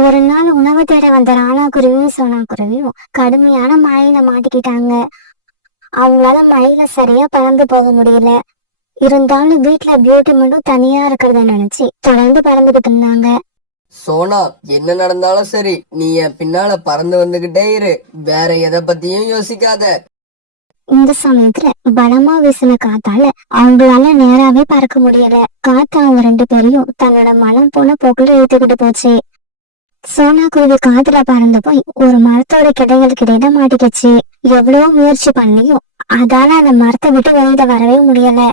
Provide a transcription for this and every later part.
ஒரு நாள் உணவு தேட வந்த ராணா குருவியும் சோனா குருவியும் கடுமையான மழையில மாட்டிக்கிட்டாங்க. அவங்களால மழையில சரியா பறந்து போக முடியல. இருந்தாலும் வீட்டுல பியூட்டி மட்டும் தனியா இருக்கிறத நினைச்சு தொடர்ந்து பறந்துகிட்டு இருந்தாங்க. சோனா, என்ன நடந்தாலும் சரி, நீ என் பின்னால பறந்து வந்துகிட்டே இரு. வேற எதை பத்தியும் யோசிக்காத. இந்த சமயத்துல பலமா வீசின காத்தால அவங்களால நேராவே பறக்க முடியல. காத்து அவங்க ரெண்டு பேரையும் தன்னோட மனம் போன போக்குல இழுத்துக்கிட்டு போச்சு. சோனா குருவி காத்துல பறந்து போய் ஒரு மரத்தோட கிளைகளுக்கு இடையில மாட்டிக்கிச்சு. எவ்வளவு முயற்சி பண்ணியும் அதால அந்த மரத்தை விட்டு வெளியில வரவே முடியல.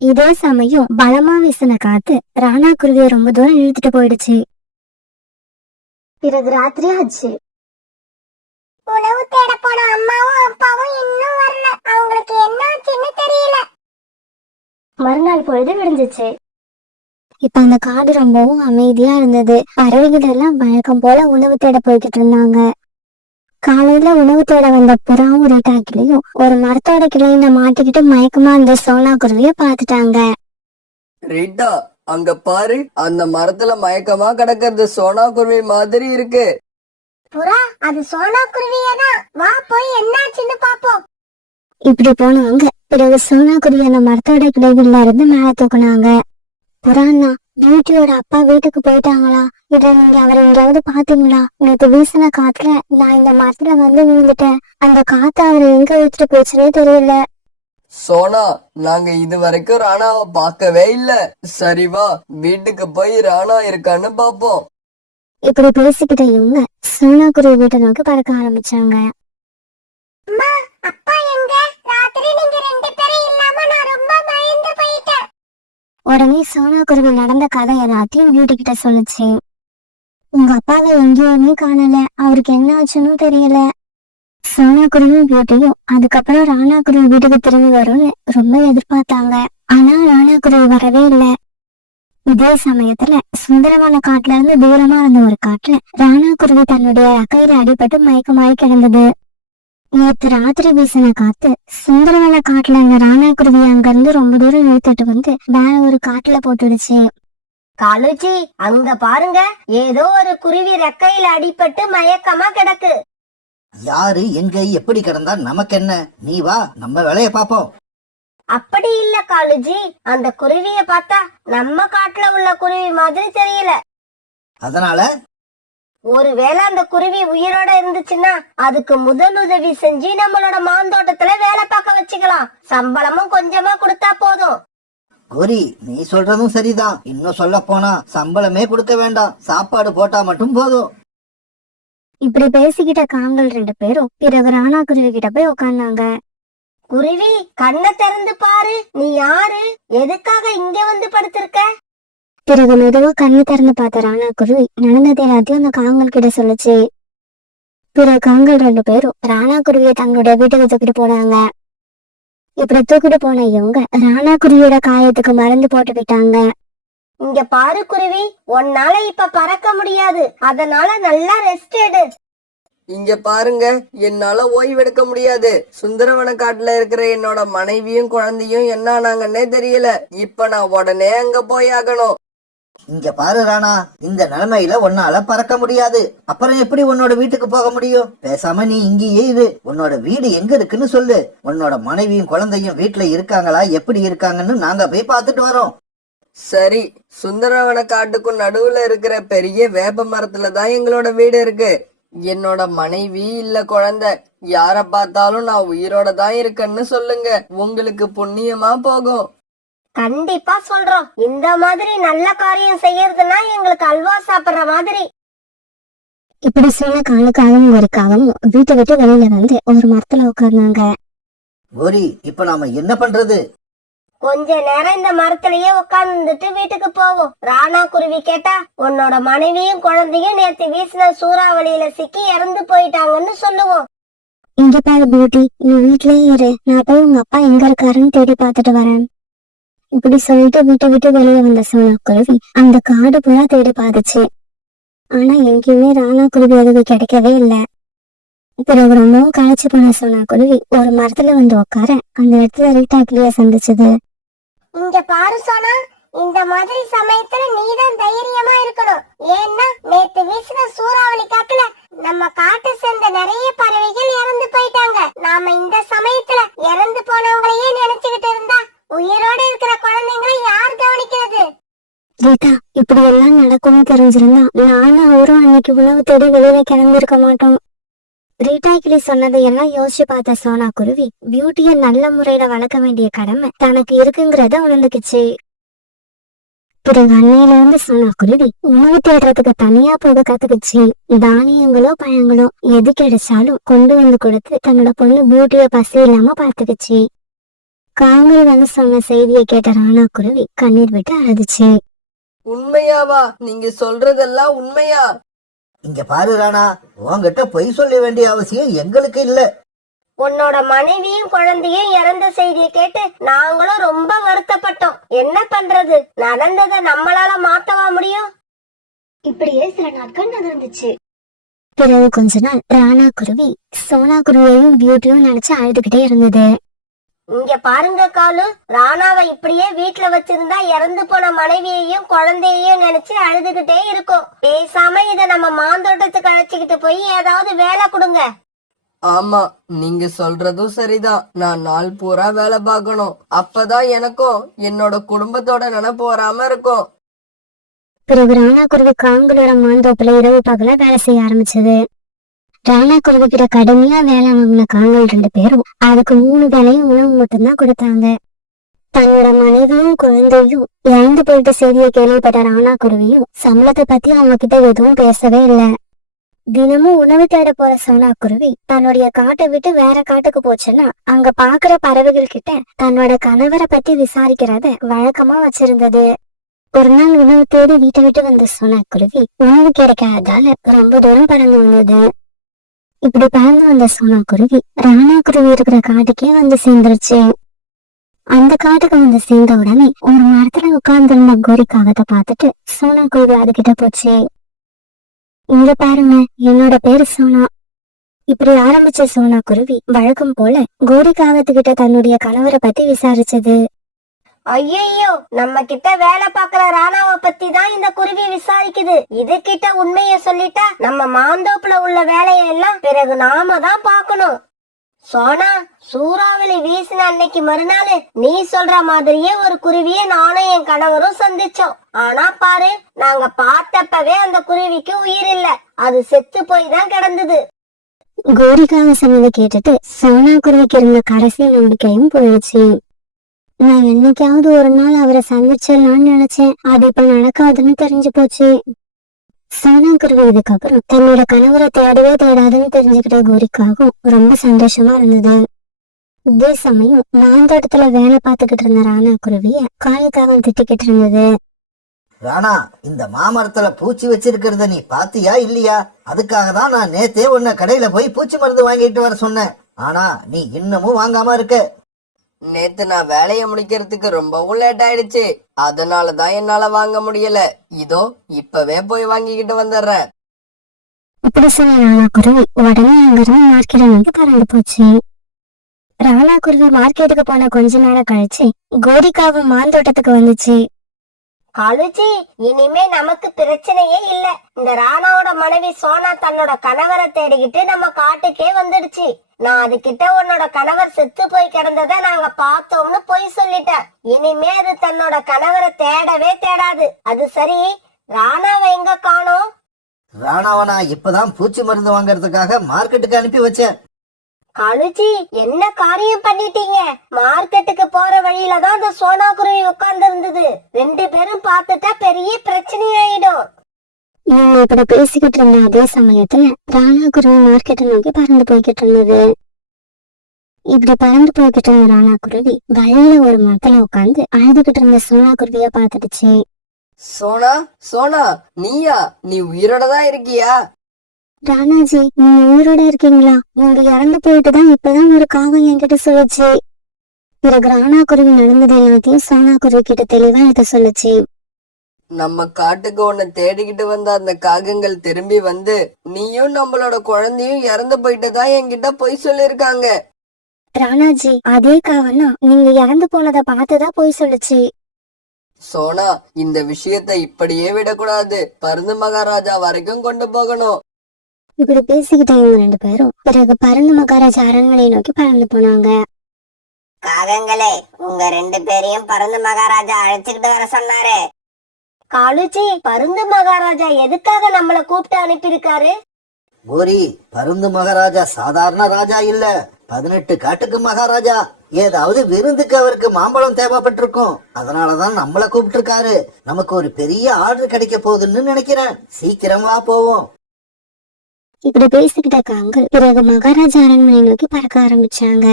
இதே சமயம் பலமா வீசின காத்து ராணா குருவியை ரொம்ப தூரம் இழுத்துட்டு போயிடுச்சு. பிறகு ராத்திரி ஆச்சு. உணவு தேட போன அம்மாவும் அப்பாவும் இன்னும் வரல. அவங்களுக்கு என்னாச்சுன்னு தெரியல. மறுநாள் பொழுது விடிஞ்சிச்சு. இப்ப அந்த காடு ரொம்பவும் அமைதியா இருந்தது. பறவைகள் எல்லாம் வழக்கம் போல உணவு தேட போய்கிட்டு இருந்தாங்க. காலையில உணவு தேட வந்த புறாவும் ரீட்டாக்கிலையும் ஒரு மரத்தோட கிளையில மாட்டிக்கிட்டு மயக்கமா இருந்த சோனா குருவிய பாத்துட்டாங்க. ரீட்டா, அங்க பாரு, அந்த மரத்துல மயக்கமா கிடக்கிறது சோனா குருவி மாதிரி இருக்கு. புறா, அது சோனா குருவியதான். வா போய் என்னாச்சுன்னு பாப்போம். இப்படி போனவங்க பிறகு சோனா குருவி அந்த மரத்தோட கிளைகள்ல இருந்து மேல தூக்குனாங்க. புறாண்ணா, பியூட்டியோட அப்பா வீட்டுக்கு போயிட்டாங்களா? இத நீங்க அவரை எங்கேயாவது பாத்தீங்களா? நேற்று வீசின காத்துல நான் இந்த மரத்துல வந்து விழுந்துட்டேன். அந்த காத்து அவரை எங்க வச்சுட்டு போச்சுன்னே தெரியல. சோனா, நாங்க இது வரைக்கும் ராணாவை பார்க்கவே இல்ல. சரி வா, வீட்டுக்கு போய் ராணா இருக்கான்னு பாப்போம். இப்படி பேசிக்கிட்ட இவங்க சோனா குருவி வீட்டை நோக்கி பறக்க ஆரம்பிச்சாங்க. அம்மா, அப்பா எங்க? ராத்திரி நீங்க ரெண்டு பேரும் இல்லாம நான் ரொம்ப பயந்து போயிட்டேன். உடனே சோனா குருவி நடந்த கதை எல்லாத்தையும் பியூட்டி கிட்ட சொல்லுச்சு. உங்க அப்பாவை எங்கேயுமே காணல, அவருக்கு என்ன ஆச்சுன்னு தெரியல. சோனா குருவியும் பியூட்டியும் அதுக்கப்புறம் ராணா குருவி வீட்டுக்கு திரும்பி வரும்னு ரொம்ப எதிர்பார்த்தாங்க. ஆனா ராணா குருவி வரவே இல்லை. இதே சமயத்துல சுந்தரவன காட்டுல இருந்து தூரமா இருந்த ஒரு காட்டுல ராணா குருவி தன்னுடைய அக்கையில அடிபட்டு மயக்கமாயி கிடந்தது. நேற்று ராத்திரி வீசின காத்து சுந்தரவன காட்டுல இருந்த ராணா குருவி அங்க இருந்து ரொம்ப தூரம் இழுத்துட்டு வந்து வேற ஒரு காட்டுல போட்டுடுச்சு. காலுஜி, அங்க பாருங்க, ஏதோ ஒரு குருவி ரெக்கையில அடிபட்டு மயக்கமா கிடக்கு. யாரு எங்க எப்படி கிடந்தா நமக்கு என்ன? நீ வா, நம்ம வேலைய பாப்போம். அப்படி இல்ல காலுஜி, அந்த குருவிய பார்த்தா நம்ம காட்டுல உள்ள குருவி மாதிரி தெரியல. அதனால ஒருவேளை அந்த குருவி உயிரோட இருந்துச்சுன்னா அதுக்கு முதல் உதவி செஞ்சு நம்மளோட மாந்தோட்டத்துல வேலை பார்க்க வச்சுக்கலாம். சம்பளமும் கொஞ்சமா கொடுத்தா போதும். கோரி, நீ சொல்றதும் சரிதான். இன்னும் சொல்ல போனா சம்பளமே கொடுக்க வேண்டாம், சாப்பாடு போட்டா மட்டும் போதும். இப்படி பேசிக்கிட்ட காங்கள் ரெண்டு பேரும் பிறகு ராணா குருவி கிட்ட போய் உட்கார்ந்தாங்க. குருவி, கண்ணை திறந்து பாரு. நீ யாரு? எதுக்காக இங்க வந்து படுத்திருக்க? பிறகு மெதுவா கண்ணு திறந்து பார்த்த ராணா குருவி நடந்தது எல்லாத்தையும் அந்த காங்கள் கிட்ட சொல்லுச்சு. பிறகு காங்கள் ரெண்டு பேரும் ராணா குருவியை தங்களுடைய வீட்டுக்கு தூக்கிட்டு போனாங்க. இப்படி தூக்கிட்டு போன இவங்க ராணா குருவியோட காயத்துக்கு மருந்து போட்டு விட்டாங்க. இங்க பாரு குருவி, உன்னால இப்ப பறக்க முடியாது. அதனால நல்லா ரெஸ்ட் எடு. இங்க பாருங்க, என்னால ஓய்வெடுக்க முடியாது. சுந்தரவன காட்டுல இருக்கிற என்னோட மனைவியும் குழந்தையும் என்ன ஆனாங்கன்னே தெரியல. இப்ப நான் உடனே அங்க போய் ஆகணும். இங்க பாரு ராணா, இந்த நிலைமையில உன்னால பறக்க முடியாது. அப்புறம் எப்படி உன்னோட வீட்டுக்கு போக முடியும்? பேசாம நீ இங்கேயே இரு. உன்னோட வீடு எங்க இருக்குன்னு சொல்லு. உன்னோட மனைவியும் குழந்தையும் வீட்டுல இருக்காங்களா, எப்படி இருக்காங்கன்னு நாங்க போய் பாத்துட்டு வரோம். சரி, சுந்தரவன காட்டுக்கும் நடுவுல இருக்கிற பெரிய வேப்ப மரத்துலதான் எங்களோட வீடு இருக்கு. என்னோட மனைவி இல்ல குழந்தை யார பார்த்தாலும் நான் உயிரோட தான் இருக்கேன்னு சொல்லுங்க. உங்களுக்கு புண்ணியமா போகும். கண்டிப்பா சொல்றோம். இந்த மாதிரி நல்ல காரியம் செய்யறதுன்னா எங்களுக்கு அல்வா சாப்பிடுற மாதிரி. இப்படி சொன்ன காலுக்காகவும் ஒருக்காகவும் வீட்டை விட்டு வெளியில வந்து ஒரு மரத்துல உட்கார்ந்தாங்க. கோரி, இப்ப நாம என்ன பண்றது? கொஞ்ச நேரம் இந்த மரத்திலேயே உட்கார்ந்துட்டு வீட்டுக்கு போவோம். ராணா குருவி கேட்டா உன்னோட மனைவியும் குழந்தையும் நேத்து வீசின சூறாவளியில சிக்கி இறந்து போயிட்டாங்கன்னு சொல்லுவோம். இங்க பாரு பியூட்டி, நீ வீட்லயே இரு. நான் போய் உங்க அப்பா எங்க இருக்காருன்னு தேடி பார்த்துட்டு வரேன். இப்படி சொல்லிட்டு வீட்டை விட்டு வெளியே வந்த சோனா குருவி அந்த காடு பூரா தேடி பார்த்துச்சு. ஆனா எங்கேயுமே ராணா குருவி அதுக்கு கிடைக்கவே இல்லை. பிறகு ரொம்பவும் களைச்சு போன சோனா குருவி ஒரு மரத்துல வந்து உட்கார அந்த இடத்துல ரீட்டாக்கிலிய சந்திச்சது. இங்க பாரு சோனா, இந்த மாதிரி சமயத்துல நீதான் தைரியமா இருக்கணும். ஏன்னா நேத்து வீசின தெரிஞ்சிருந்தா நானும் அவரும் அன்னைக்கு உணவு தேடி வெளியில கிளம்பிருக்க மாட்டோம். ரீட்டா கிளி சொன்னதையெல்லாம் யோசிச்சு பார்த்த சோனா குருவி பியூட்டிய நல்ல முறையில வளர்க்க வேண்டிய கடமை தனக்கு இருக்குங்கிறத உணர்ந்துக்குச்சு. பிறகு அன்னையில இருந்து சோனா குருவி உணவு தேடுறதுக்கு தனியா போக கத்துக்குச்சு. தானியங்களோ பழங்களோ எது கிடைச்சாலும் கொண்டு வந்து கொடுத்து தன்னோட பொண்ணு பியூட்டிய பசி இல்லாம பாத்துக்குச்சு. காங்கள் வந்து சொன்ன செய்தியை கேட்ட ராணா குருவி கண்ணீர் விட்டு அழுதுச்சு. உண்மையாவா? நீங்க சொல்றதெல்லாம் உண்மையா? இங்க பாரு ராணா, உன்கிட்ட பொய் சொல்ல வேண்டிய அவசியம் எங்களுக்கு இல்ல. உன்னோட மனைவியும் குழந்தையும் இறந்த செய்தியை கேட்டு நாங்களும் ரொம்ப வருத்தப்பட்டோம். என்ன பண்றது? நடந்ததை நம்மளால மாத்தவா முடியும்? இப்படியே சில நாட்கள் நகர்ந்துச்சு. பிறகு கொஞ்ச நாள் ராணா குருவி சோனா குருவியையும் பியூட்டியும் நினைச்சு அழுதுகிட்டே இருந்தது. இங்க பாருங்க காலு, ராணாவை இப்படியே வீட்டுல வச்சிருந்தா இறந்து போன மனைவியையும் குழந்தையையும் நினைச்சு அழுதுகிட்டே இருக்கும். பேசாம இத நம்ம மாந்தோட்டத்துக்கு அழைச்சிக்கிட்டு போய் ஏதாவது வேலை கொடுங்க. ஆமா, நீங்க சொல்றதும் சரிதான். நான் நாள் பூரா வேலை பார்க்கணும். அப்பதான் எனக்கும் என்னோட குடும்பத்தோட நினைப்பு வராம இருக்கும். பிறகு ராணா குருவி காங்களோட மாந்தோப்புல இரவு பகல வேலை செய்ய ஆரம்பிச்சது. ராணா குருவி கிட்ட கடுமையா வேலை வாங்கின காங்கள் 2 பேரும் அதுக்கு 3 வேளையும் உணவு மட்டும்தான் கொடுத்தாங்க. தன்னோட மனைவியும் குழந்தையும் இறந்து போயிட்ட செய்தியை கேள்விப்பட்ட ராணா குருவியும் சம்பளத்தை பத்தி அவங்க கிட்ட எதுவும் பேசவே இல்லை. தினமும் உணவு தேட போற சோனா குருவி தன்னுடைய காட்டை விட்டு வேற காட்டுக்கு போச்சுன்னா அங்க பாக்குற பறவைகள் கிட்ட தன்னோட கணவரை பத்தி விசாரிக்கிறத வழக்கமா வச்சிருந்தது. ஒரு நாள் உணவு தேடி வீட்டை விட்டு வந்த சோனா குருவி உணவு கிடைக்காததால ரொம்ப தூரம் பறந்து வந்தது. இப்படி பறந்து வந்த சோனா குருவி ராணா குருவி இருக்கிற காட்டுக்கே வந்து சேர்ந்துருச்சு. அந்த காட்டுக்கு வந்து சேர்ந்த உடனே ஒரு மரத்துல உட்கார்ந்திருந்த கோரிக்காகத்தை பார்த்துட்டு சோனா குருவி அதுகிட்ட போச்சு. இங்க பாருங்க, என்னோட பேரு சோனா. இப்படி ஆரம்பிச்ச சோனா குருவி வழக்கம் போல கோரிக்காகத்துக்கிட்ட தன்னுடைய கணவரை பத்தி விசாரிச்சது. ஐயோ, நம்ம கிட்ட வேலை பாக்குற ராணாவை பத்தி தான் இந்த குருவி விசாரிக்குது. இது கிட்ட உண்மைய சொல்லிட்டா நம்ம மாந்தோப்புல உள்ள வேலையெல்லாம் பிறகு நாம தான் பாக்கணும். சோனா, சூறாவளி வீசின அன்னைக்கு மறுநாள் நீ சொல்ற மாதிரியே ஒரு குருவிய நானும் என் கணவரும் சந்திச்சோம். ஆனா பாரு, நாங்க பார்த்தப்பவே அந்த குருவிக்கு உயிர் இல்ல, அது செத்து போய் தான் கிடந்தது. கோரிக்காக சொன்னதை கேட்டுட்டு சோனா குருவிக்கு இருந்த கடைசி நம்பிக்கையும் போயிடுச்சு. நான் என்னைக்காவது ஒரு நாள் அவரை சந்திச்சிடலாம்னு நினைச்சேன். அது இப்ப நடக்காதுன்னு தெரிஞ்சு போச்சு. சோனா குருவி இதுக்கப்புறம் தன்னோட கணவரை தேடவே தேடாதுன்னு தெரிஞ்சுக்கிட்ட கோரிக்காகவும் ரொம்ப சந்தோஷமா இருந்தது. இதே சமயம் மாந்தோட்டத்துல வேலை பார்த்துக்கிட்டு இருந்த ராணா குருவிய காலுக்காக திட்டிக்கிட்டு இருந்தது. ராணா, இந்த மாமரத்துல பூச்சி வச்சிருக்கிறத நீ பாத்தியா இல்லையா? அதுக்காக தான் நான் நேத்தே உன்னை கடையில போய் பூச்சி மருந்து வாங்கிட்டு வர சொன்னேன். ஆனா நீ இன்னமும் வாங்காம இருக்க. நேத்து நான் வேலையை முடிக்கிறதுக்கு ரொம்பவும் லேட் ஆயிடுச்சு. அதனாலதான் என்னால வாங்க முடியல. இதோ இப்பவே போய் வாங்கிக்கிட்டு வந்துடுறேன். இப்படி சொன்ன ராணா குருவி உடனே அங்கிருந்து மார்க்கெட்டை நோக்கி பறந்து போச்சு. ராணா குருவி மார்க்கெட்டுக்கு போன கொஞ்ச நேரம் கழிச்சு கோரிக்காவும் மாந்தோட்டத்துக்கு வந்துச்சு. காலுஜி, இனிமே நமக்கு பிரச்சனையே இல்ல. இந்த ராணாவோட மனைவி சோனா தன்னோட கணவரை தேடிக்கிட்டு நம்ம காட்டுக்கே வந்துடுச்சு. நான் அதுகிட்ட உன்னோட கணவர் செத்து போய் கிடந்ததை நாங்க பார்த்தோம்னு பொய் சொல்லிட்டேன். இனிமே அது தன்னோட கணவரை தேடவே தேடாது. அது சரி, ராணாவை எங்க காணோம்? ராணாவை நான் இப்பதான் பூச்சி மருந்து வாங்கறதுக்காக மார்க்கெட்டுக்கு அனுப்பி வச்சேன். காலுஜி, என்ன காரியம் பண்ணிட்டீங்க? மார்க்கெட்டுக்கு போற வழியில தான் அந்த சோனா குருவி உட்கார்ந்து இருந்தது. 2 பேரும் பார்த்துட்டா பெரிய பிரச்சனை ஆயிடும். இவங்க இப்படி பேசிக்கிட்டு இருந்த அதே சமயத்துல ராணா குருவி மார்க்கெட்டை நோக்கி பறந்து போய்கிட்டு இருந்தது. இப்படி பறந்து போய்கிட்டு இருந்த ராணா குருவி வழியில ஒரு மரத்துல உட்காந்து அழுதுகிட்டு இருந்த சோனா குருவிய பாத்துடுச்சு. சோனா, சோனா, நீயா? நீ உயிரோட தான் இருக்கியா? ராணாஜி, நீங்க உயிரோட இருக்கீங்களா? நீங்க இறந்து போயிட்டுதான் இப்பதான் ஒரு காகம் என்கிட்ட சொல்லுச்சு. பிறகு ராணா குருவி நடந்தது எல்லாத்தையும் சோனா குருவி கிட்ட தெளிவா எடுத்து சொல்லுச்சு. நம்ம காட்டுக்கு உன்னை தேடிக்கிட்டு வந்த அந்த காகங்கள் திரும்பி வந்து நீயும் நம்மளோட குழந்தையும் இறந்து போயிட்டதா என்கிட்ட பொய் சொல்லிருக்காங்க. ராணாஜி, அதே காவனா நீங்க இறந்து போனதை பார்த்துதான் பொய் சொல்லுச்சு. சோனா, இந்த விஷயத்தை இப்படியே விடக்கூடாது. பருந்து மகாராஜா வரைக்கும் கொண்டு போகணும். இப்படி பேசிக்கிட்ட இவங்க 2 பேரும் பிறகு பருந்து மகாராஜா அரண்மனையை நோக்கி பறந்து போனாங்க. காகங்களே, உங்க 2 பேரையும் பருந்து மகாராஜா அழைச்சுக்கிட்டு வர சொன்னாரு. காலுச்சி, பருந்து மகாராஜா எதுக்காக நம்மள கூப்பிட்டு அனுப்பியிருக்காரு? கோரி, பருந்து மகாராஜா சாதாரண ராஜா இல்ல, 18 காட்டுக்கு மகாராஜா. ஏதாவது விருந்துக்கு அவருக்கு மாம்பழம் தேவைப்பட்டிருக்கும், அதனாலதான் நம்மள கூப்பிட்டு இருக்காரு. நமக்கு ஒரு பெரிய ஆர்டர் கிடைக்க போகுதுன்னு நினைக்கிறேன். சீக்கிரம் வா போவோம். இப்படி பேசிக்கிட்ட காங்கள் பிறகு மகாராஜா அரண்மனை நோக்கி பறக்க ஆரம்பிச்சாங்க.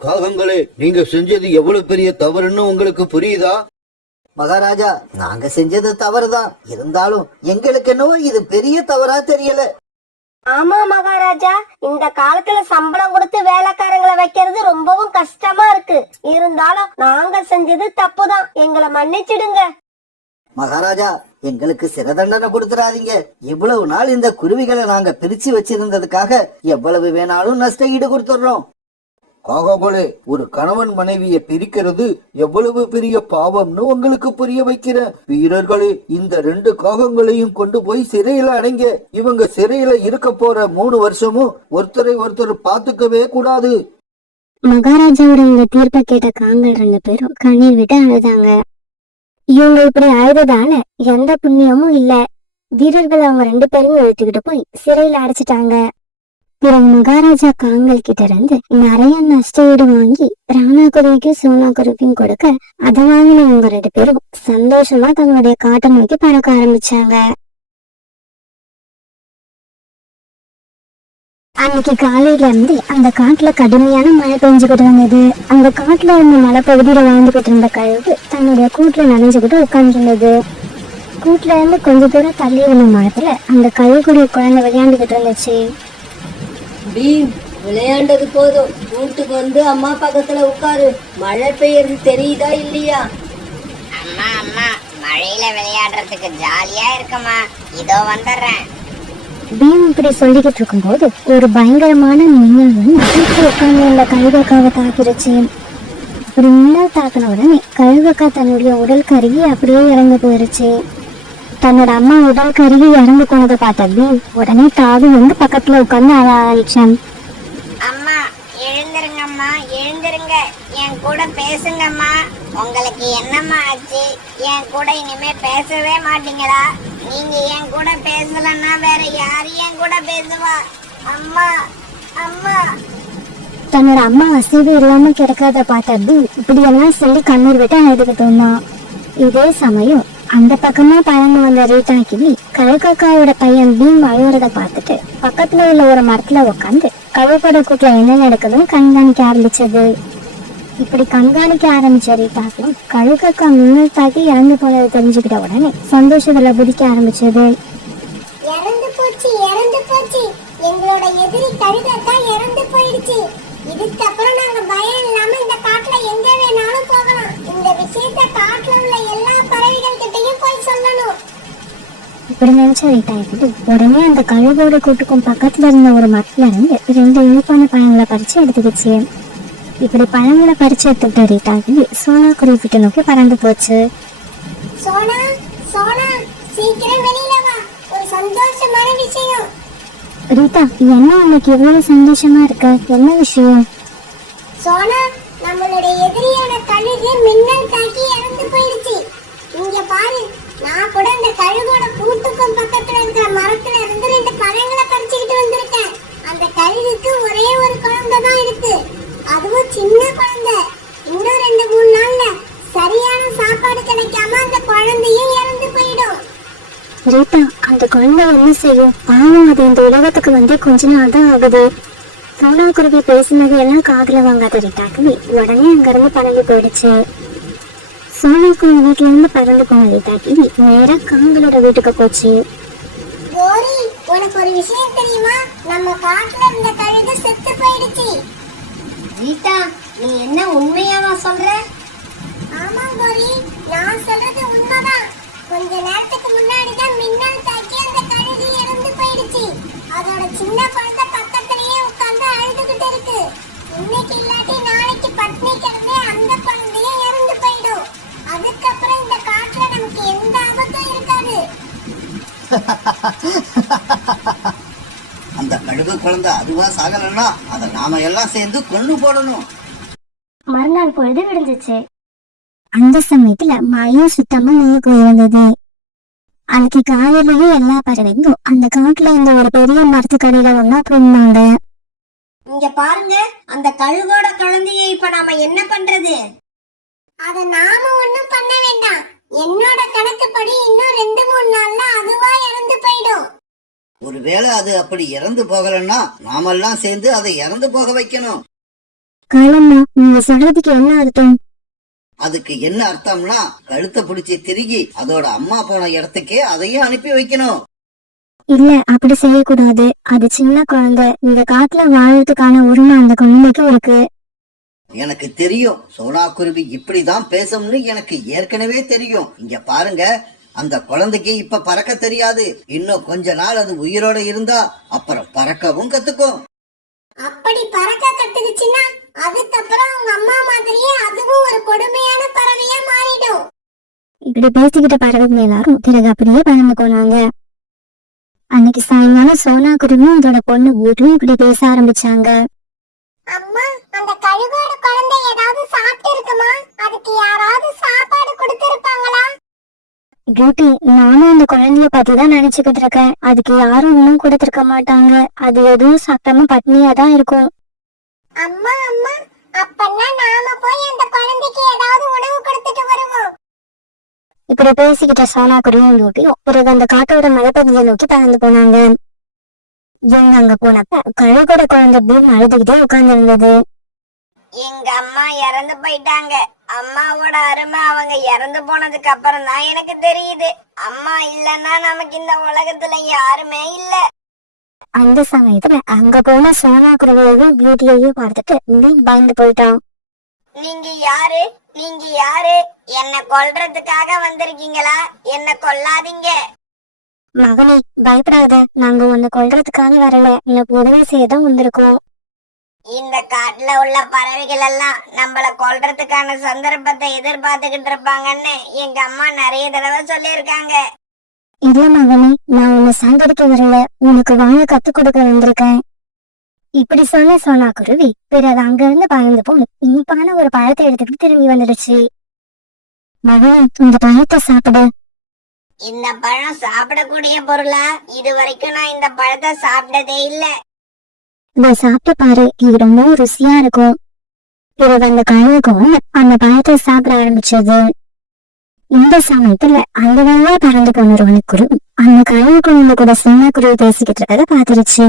காகங்களே, நீங்க செஞ்சது எவ்வளவு பெரிய தவறுன்னு உங்களுக்கு புரியுதா? மகாராஜா, நாங்க செஞ்சது தவறுதான், இருந்தாலும் எங்களுக்கு என்னவோ இது பெரிய தவறா தெரியல. ஆமா மகாராஜா, இந்த காலத்துல சம்பளம் கொடுத்து வேலைக்காரங்களை வைக்கிறது ரொம்பவும் கஷ்டமா இருக்கு. இருந்தாலும் நாங்க செஞ்சது தப்புதான், எங்களை மன்னிச்சிடுங்க. மகாராஜா, எங்களுக்கு சிறை தண்டனை கொடுத்துறாதீங்க. இவ்வளவு நாள் இந்த குருவிகளை நாங்க பிரிச்சு வச்சிருந்ததுக்காக எவ்வளவு வேணாலும் நஷ்ட ஈடு கொடுத்துடுறோம். காகங்களே, ஒரு கணவன் மனைவியை பிரிக்கிறது எவ்வளவு பெரிய பாவம்னு உங்களுக்கு புரிய வைக்கிறேன். வீரர்களே, இந்த 2 காகங்களையும் கொண்டு போய் சிறையில அடைங்க. இவங்க சிறையில இருக்க போற 3 வருஷமும் ஒருத்தரை ஒருத்தர் பாத்துக்கவே கூடாது. மகாராஜாவோட இந்த தீர்ப்பை கேட்ட காங்கள் 2 பேரும் கண்ணீர் விட்டு அழுதாங்க. இவங்க இப்படி அழுததால எந்த புண்ணியமும் இல்ல. வீரர்கள் அவங்க 2 பேரையும் இழுத்துக்கிட்டு போய் சிறையில அடைச்சிட்டாங்க. பிறகு மகாராஜா காங்கள் கிட்ட இருந்து நிறைய நஷ்ட ஈடு வாங்கி ராணா குருவிக்கும் சோனா குருவிக்கும் கொடுக்க, அதை வாங்கின இவங்க 2 பேரும் சந்தோஷமா தங்களுடைய காட்டை நோக்கி பறக்க ஆரம்பிச்சாங்க. அன்னைக்கு காலையில இருந்து அந்த காட்டுல கடுமையான மழை பெஞ்சுக்கிட்டு வந்தது. அந்த காட்டுல இருந்த மலைப்பகுதியில வாழ்ந்துகிட்டு இருந்த கழுகு தன்னுடைய கூட்டுல நனைஞ்சுக்கிட்டு உட்கார்ந்துருந்தது. கூட்டுல இருந்து கொஞ்ச தூரம் தள்ளி இருந்த மரத்துல அந்த கழுகுடைய குழந்தை விளையாண்டுகிட்டு இருந்துச்சு. பீம், விளையாண்டது போதும், வீட்டுக்கு வந்து அம்மா பக்கத்துல உட்காரு. மழை பெய்யறது தெரியுதா இல்லையா? அம்மா அம்மா, மழையில விளையாடுறதுக்கு ஜாலியா இருக்குமா, இதோ வந்துடுறேன். பீம் இப்படி சொல்லிக்கிட்டு இருக்கும்போது ஒரு பயங்கரமான மின்னல் வந்து உட்கார்ந்து அந்த கழுகக்காவை தாக்கிருச்சு. இப்படி மின்னல் தாக்கின உடனே கழுகக்கா தன்னுடைய உடல் கருகி அப்படியே இறந்து போயிருச்சு. தன்னோட அம்மா உடல் கருகி இறந்து போனதை பார்த்த பீம் உடனே தாவி வந்து பக்கத்துல உட்கார்ந்து அழ ஆரம்பிச்சான். அம்மா எழுந்திருங்கம்மா, எழுந்திருங்க, என் கூட பேசுங்கம்மா. உங்களுக்கு என்னம்மா ஆச்சு? என் கூட இனிமே பேசவே மாட்டீங்களா? நீங்க என் கூட பேசலன்னா வேற யாரு என் கூட பேசுவா? அம்மா அம்மா. தன்னோட அம்மா அசைவு இல்லாம கிடக்காத பார்த்த பீம் இப்படி எல்லாம் சொல்லி கண்ணீர் விட்டு அழுதுகிட்டு இருந்தான். இதே சமயம் அந்த பக்கமா பழந்து வந்த ரீட்டா கிளி கழுகக்காவோட பையன் பீம் அழுவுறத பார்த்துட்டு பக்கத்துல உள்ள ஒரு மரத்துல உட்காந்து கழுகோட கூட்டுல என்ன நடக்குதுன்னு கண்காணிக்க ஆரம்பிச்சது. இப்படி கண்காணிக்க ஆரம்பிச்ச ரீட்டா கிளி கழுகக்கா மின்னல் தாக்கி இறந்து போனதை தெரிஞ்சுக்கிட்ட உடனே சந்தோஷத்துல குதிக்க ஆரம்பிச்சது. இறந்து போச்சு, இறந்து போச்சு, எங்களோட எதிரி கழுகக்கா இறந்து போயிடுச்சு. இதுக்கப்புறம் நாங்க பயம் இல்லாம இந்த காட்டுல எங்க வேணாலும் போகலாம். இந்த விஷயத்த காட்டுல உள்ள எல்லா பறவைகள் கிட்டையும் போய் சொல்லணும். இப்படி நினைச்ச ரீட்டா கிளி உடனே அந்த கழுகோட கூட்டுக்கும் பக்கத்துல இருந்த ஒரு மரத்துல இருந்து 2 இனிப்பான பழங்களை பறிச்சு எடுத்துக்கிச்சு. இப்படி பழங்களை பறிச்சு எடுத்துக்கிட்ட ரீட்டா கிளி சோனா குருவிட்ட நோக்கி பறந்து போச்சு. சோனா, சோனா, சீக்கிரம் வெளியில வா, ஒரு சந்தோஷமான விஷயம். ரீட்டா, என்ன உனக்கு இவ்வளவு சந்தோஷமா இருக்க? என்ன விஷயம்? சோனா, நம்மளுடைய எதிரியான கழுகு மின்னல் தாக்கி இறந்து போயிடுச்சு. இங்க பாரு, நான் கூட அந்த கழுகோட கூட்டுக்கும் பக்கத்துல இருக்கிற மரத்துல இருந்து 2 பழங்களை பறிச்சுக்கிட்டு வந்திருக்கேன். அந்த கழுகுக்கு ஒரே ஒரு குழந்தை தான் இருக்கு, அதுவும் சின்ன குழந்தை. இன்னும் 2-3 நாள்ல சரியான சாப்பாடு கிடைக்காம அந்த குழந்தையும் இறந்து போயிடும். ரீட்டா, அந்த குழந்தை என்ன செய்யும்? பாவம், அது இந்த உலகத்துக்கு வந்து கொஞ்ச நாள் தான் ஆகுது. சோனா குருவி பேசினது எல்லாம் காதுல வாங்காத ரீட்டாக்கு உடனே அங்கிருந்து பறந்து போயிடுச்சு. சோனா குருவி வீட்டுல இருந்து பறந்து போன ரீட்டாக்கு நேரா காங்களோட வீட்டுக்கு போச்சு. கோரி, உனக்கு ஒரு விஷயம் தெரியுமா? நம்ம காட்டுல இருந்த கழுகு செத்து போயிடுச்சு. ரீட்டா, நீ என்ன உண்மையாவா சொல்ற? ஆமா கோரி, நான் சொல்றது உண்மைதான். கொஞ்ச நேரத்துக்கு முன்னாடி தான் மின்னல் தாக்கி அந்த கழுகு இறந்து போயிடுச்சு. அதோட சின்ன குழந்தை பக்கத்துலயே உட்கார்ந்து அழுதுகிட்டு இருக்கு. இன்னைக்கு இல்லாட்டி நாளைக்கு பட்னி கிடந்தே அந்த குழந்தையும் இறந்து போயிடும். அதுக்கப்புறம் இந்த காட்டுல நமக்கு எந்த ஆபத்தும் இருக்காது. அந்த கழுகு குழந்தை அதுவா சாகலன்னா அதை நாம எல்லாம் சேர்ந்து கொண்டு போடணும். மறுநாள் பொழுது விடிஞ்சிச்சு. அந்த சமயத்துல மழையும் சுத்தமா நின்று போயிருந்தது. அன்னைக்கு காலையிலேயே எல்லா பறவைங்களும் அந்த காட்டுல இருந்த ஒரு பெரிய மரத்துக்கடியில ஒன்னா போயிருந்தாங்க. இங்க பாருங்க, அந்த கழுகோட குழந்தைய இப்ப நாம என்ன பண்றது? அத நாம ஒண்ணும் பண்ண வேண்டாம். என்னோட கணக்குப்படி இன்னும் 2-3 நாள்ல அதுவா இறந்து போயிடும். ஒருவேளை அது அப்படி இறந்து போகலன்னா நாமெல்லாம் சேர்ந்து அதை இறந்து போக வைக்கணும். காலம்மா, நீங்க சொல்றதுக்கு என்ன அர்த்தம்? அதுக்கு என்ன அர்த்தம்னா கழுத்தை பிடிச்சி திருகி அதோட அம்மா போன இடத்துக்கே அதையும் அனுப்பி வைக்கணும். இல்ல, அப்படி செய்யக்கூடாது. அது சின்ன குழந்தை. இந்த காட்டுல வாழறதுக்கான உரிமை அந்த குழந்தைக்கு இருக்கு. எனக்கு தெரியும், சோனா குருவி இப்படிதான் பேசும்னு எனக்கு ஏற்கனவே தெரியும். இங்க பாருங்க, அந்த குழந்தைக்கு இப்ப பறக்க தெரியாது. இன்னும் கொஞ்ச நாள் அது உயிரோட இருந்தா அப்புறம் பறக்கவும் கத்துக்கும். அப்படி பறக்க கத்துக்குச்சுன்னா அதுக்கப்புறம் உங்க அம்மா மாதிரியே அதுவும் ஒரு கொடுமையான பறவையா மாறிடும். இப்படி பேசிக்கிட்ட பறவைங்க எல்லாரும் பிறகு அப்படியே பறந்து போனாங்க. அன்னைக்கு சாயங்காலம் சோனா குருவியும் அதோட பொண்ணு வீட்லயும் இப்படி பேச ஆரம்பிச்சாங்க. அம்மா, அந்த கழுகோட குழந்தை ஏதாவது சாப்பிட்டு இருக்குமா? அதுக்கு யாராவது சாப்பாடு கொடுத்திருப்பாங்களா? பியூட்டி, நானும் அந்த குழந்தைய பத்திதான் நினைச்சுக்கிட்டு இருக்கேன். அதுக்கு யாரும் இன்னும் கொடுத்திருக்க மாட்டாங்க. அது எதுவும் சாப்பிடாம பட்னியா தான் இருக்கும். அம்மா அம்மா, அப்பன்னா நாம போய் அந்த குழந்தைக்கு ஏதாவது உணவு கொடுத்துட்டு வருவோம். இப்படி பேசிக்கிட்ட சோனா குருவியும் பியூட்டியும் பிறகு அந்த காட்டோட மலைப்பகுதியை நோக்கி பறந்து போனாங்க. இவங்க அங்க போனப்ப கழுகோட குழந்தை பீம் அழுதுகிட்டே உட்கார்ந்து இருந்தது. எங்க அம்மா இறந்து போயிட்டாங்க. அம்மாவோட அருமை அவங்க இறந்து போனதுக்கு அப்புறம் தான் எனக்கு தெரியுது. அம்மா இல்லன்னா நமக்கு இந்த உலகத்துல யாருமே இல்ல. அந்த சமயத்துல அங்க போன சோனா குருவியையும் பியூட்டியையும் பார்த்துட்டு பீம் பயந்து போயிட்டான். நீங்க யாரு? நீங்க யாரு? என்ன கொல்றதுக்காக வந்திருக்கீங்களா? என்ன கொல்லாதீங்க. மகனே, பயப்படாத. நாங்க உன்னை கொல்றதுக்காக வரல, எனக்கு உதவி செய்யதான் வந்திருக்கோம். இந்த காட்டுல உள்ள பறவைகள் எல்லாம் நம்மள கொல்றதுக்கான சந்தர்ப்பத்தை எதிர்பார்த்துக்கிட்டு இருப்பாங்கன்னு எங்க அம்மா நிறைய தடவை சொல்லியிருக்காங்க. இல்ல மகனே, நான் உன்னை சாகடிக்க வரல, உனக்கு வாழ கத்து கொடுக்க வந்திருக்கேன். இப்படி சொல்ல சோனா குருவி பிறகு அங்க இருந்து பயந்து போய் இனிப்பான ஒரு பழத்தை எடுத்துக்கிட்டு திரும்பி வந்துடுச்சு. மகனே, இந்த பழத்தை சாப்பிடு. இந்த பழம் சாப்பிடக்கூடிய பொருளா? இது வரைக்கும் நான் இந்த பழத்தை சாப்பிட்டதே இல்ல. இதை சாப்பிட்டு பாரு, இது ரொம்ப ருசியா இருக்கும். பிறகு அந்த கழுகுக்கும் அந்த பழத்தை சாப்பிட ஆரம்பிச்சது. இந்த சமயத்துல அந்த வேலையா பறந்து போன ரோனிக்குருவி அந்த கழுகு குழந்தை கூட சோனா குருவி பேசிக்கிட்டு இருக்கத பாத்துருச்சு.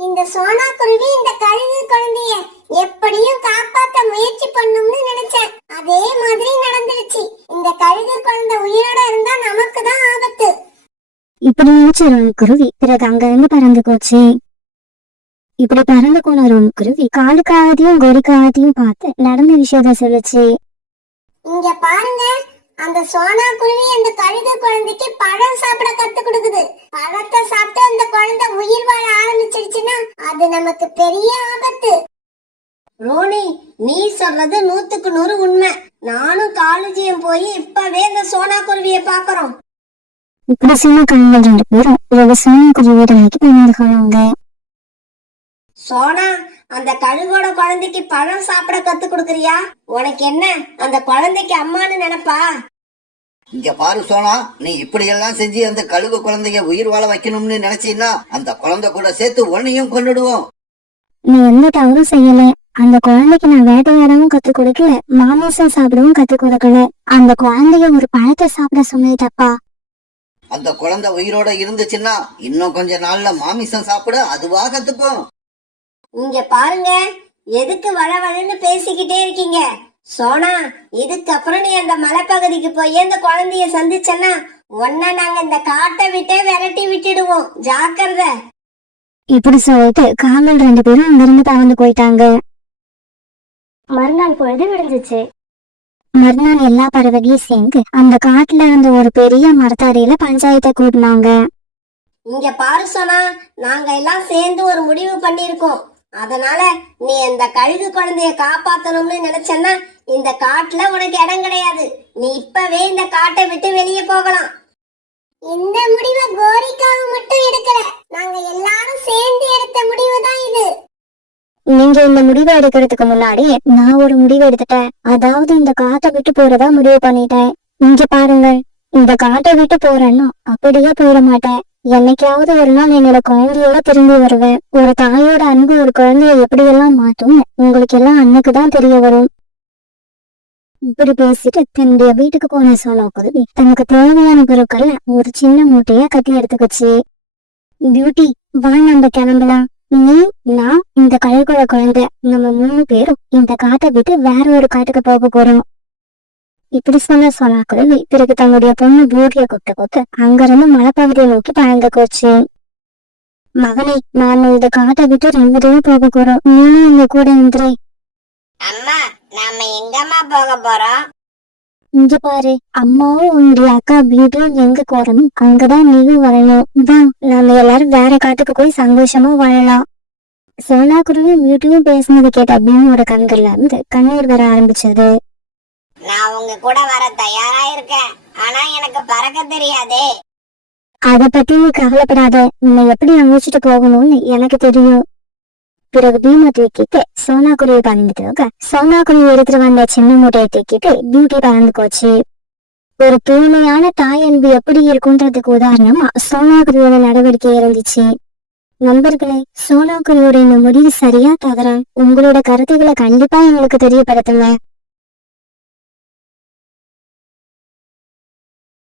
இந்த சோனா குருவி இந்த கழுகு குழந்தைய எப்படியும் காப்பாத்த முயற்சி பண்ணும்னு நினைச்சேன். அதே மாதிரி நடந்துருச்சு. இந்த கழுகு குழந்தை உயிரோட இருந்தா நமக்கு தான் ஆபத்து. இப்படி நினைச்ச ரோனிக்குருவி பிறகு அங்க இருந்து பறந்து போச்சு. இப்படி பறந்து போன ரோனிக்குருவி காலுக்காகத்தையும் கொடிக்காகத்தையும் பார்த்து நடந்த விஷயத்த சொல்லுச்சு. இங்க பாருங்க, அந்த சோனா குருவி அந்த கழுகு குழந்தைக்கு பழம் சாப்பிட கத்து கொடுக்குது. பழத்தை சாப்பிட்டு அந்த குழந்தை உயிர் வாழ ஆரம்பிச்சிடுச்சுன்னா அது நமக்கு பெரிய ஆபத்து. ரோனி, நீ சொல்றது 100க்கு 100 உண்மை. நானும் காலேஜியம் போய் இப்பவே இந்த சோனா குருவியை பாக்குறோம். இப்படி சொன்ன கழுகுகள் 2 பேரும் பிறகு சோனா குருவி வீடு நோக்கி பயந்து. சோனா, அந்த கழுகோட குழந்தைக்கு பழம் சாப்பிட கத்து கொடுக்கறியா? உனக்கு என்ன, அந்த குழந்தைக்கு அம்மான்னு நினைப்பா? இங்க பாரு சோனா, நீ இப்படி எல்லாம் செஞ்சு அந்த கழுகு குழந்தைய உயிர் வாழ வைக்கணும்னு நினைச்சீன்னா அந்த குழந்தை கூட சேர்த்து உன்னையும் கொன்னுடுவோம். நீ எந்த தவறும் செய்யல. அந்த குழந்தைக்கு நான் வேட்டையாடவும் கத்து கொடுக்கல, மாமிசம் சாப்பிடவும் கத்து கொடுக்கல. அந்த குழந்தைய ஒரு பழத்தை சாப்பிட சொன்னதப்பா. அந்த குழந்தை உயிரோட இருந்துச்சுன்னா இன்னும் கொஞ்ச நாள்ல மாமிசம் சாப்பிட அதுவா கத்துக்கும். இங்க பாருங்க, எதுக்கு வளவளன்னு பேசிக்கிட்டே இருக்கீங்க? சோனா, இதுக்கப்புறம் நீ அந்த மலைப்பகுதிக்கு போய் அந்த குழந்தைய சந்திச்சன்னா உன்ன நாங்க இந்த காட்டை விட்டே விரட்டி விட்டுடுவோம். ஜாக்கிரதை. இப்படி சொல்லிட்டு காவல் 2 பேரும் அங்கிருந்து பறந்து போயிட்டாங்க. மறுநாள் பொழுது விடிஞ்சிச்சு. மறுநாள் எல்லா பறவையும் சேர்ந்து அந்த காட்டுல இருந்த ஒரு பெரிய மரத்தடியில பஞ்சாயத்தை கூட்டினாங்க. இங்க பாரு சோனா, நாங்க எல்லாம் சேர்ந்து ஒரு முடிவு பண்ணிருக்கோம். அதனால நீ அந்த கழுகு குழந்தைய காப்பாத்தணும்னு நினைச்சன்னா இந்த காட்டுல உனக்கு இடம் கிடையாது. நீ இப்பவே இந்த காட்டை விட்டு வெளியே போகலாம். இந்த முடிவை கோரிக்காக மட்டும் எடுக்கல, நாங்க எல்லாரும் சேர்ந்து எடுத்த முடிவு தான் இது. நீங்க இந்த முடிவை எடுக்கிறதுக்கு முன்னாடி நான் ஒரு முடிவு எடுத்துட்டேன். அதாவது இந்த காட்டை விட்டு போறதா முடிவு பண்ணிட்டேன். இங்க பாருங்க, இந்த காட்டை விட்டு போறேன்னா அப்படியே போயிட மாட்டேன். என்னைக்காவது ஒரு நாள் என்னோட குழந்தையோட திரும்பி வருவேன். ஒரு தாயோட அன்பு ஒரு குழந்தைய எப்படியெல்லாம் மாற்றும் உங்களுக்கு எல்லாம் அன்னைக்குதான் தெரிய வரும். இப்படி பேசிட்டு தன்னுடைய வீட்டுக்கு போன சோனாக்குருவி தனக்கு தேவையான பொருட்கள்ல ஒரு சின்ன மூட்டைய கட்டி எடுத்துக்கிச்சு. பியூட்டி, வா நம்ம கிளம்பலாம். நீ, நான், இந்த கழுகுல குழந்தை, நம்ம 3 பேரும் இந்த காட்டை விட்டு வேற ஒரு காட்டுக்கு போக போறோம். இப்படி சொன்ன சோனாக்குருவி பிறகு தன்னுடைய பொண்ணு பியூட்டிய கூப்பிட்டு அங்கிருந்து மலைப்பகுதியை நோக்கி பறந்து போச்சு. மகனே, நான் இந்த காட்டை விட்டு 2 தூரம் போக போறோம். நீனும் இந்த கூட இருந்துரு. அம்மா, நாம எங்கம்மா போக போறோம்? இங்க பாரு, அம்மாவும் உன்னுடைய அக்கா பியூட்டியும் எங்க போறணும் அங்கதான் நீயும் வரணும். தான் நாம எல்லாரும் வேற காட்டுக்கு போய் சந்தோஷமா வாழலாம். சோனாக்குருவியும் பியூட்டியும் பேசினது கேட்ட பியூவோட கண்கள்ல இருந்து கண்ணீர் வர ஆரம்பிச்சது. நான் உங்க கூட வர தயாரா இருக்கேன். ஆனா எனக்கு பறக்க தெரியாதே. அத பத்தி நீ கவலைப்படாத. உன்னை எப்படி அழைச்சிட்டு போகணும்னு எனக்கு தெரியும். பிறகு பீமை தூக்கிட்டு சோனாக்குருவி பறந்துட்டு சோனாக்குருவி எடுத்துட்டு வந்த சின்ன மூட்டையை தூக்கிட்டு பியூட்டி பறந்து போச்சு. ஒரு தூய்மையான தாய் அன்பு எப்படி இருக்குன்றதுக்கு உதாரணமா சோனாக்குருவியோட நடவடிக்கை இருந்துச்சு. நண்பர்களே, சோனாக்குருவியோட இந்த முடிவு சரியா தவறா? உங்களோட கருத்துக்களை கண்டிப்பா எங்களுக்கு தெரியப்படுத்துங்க.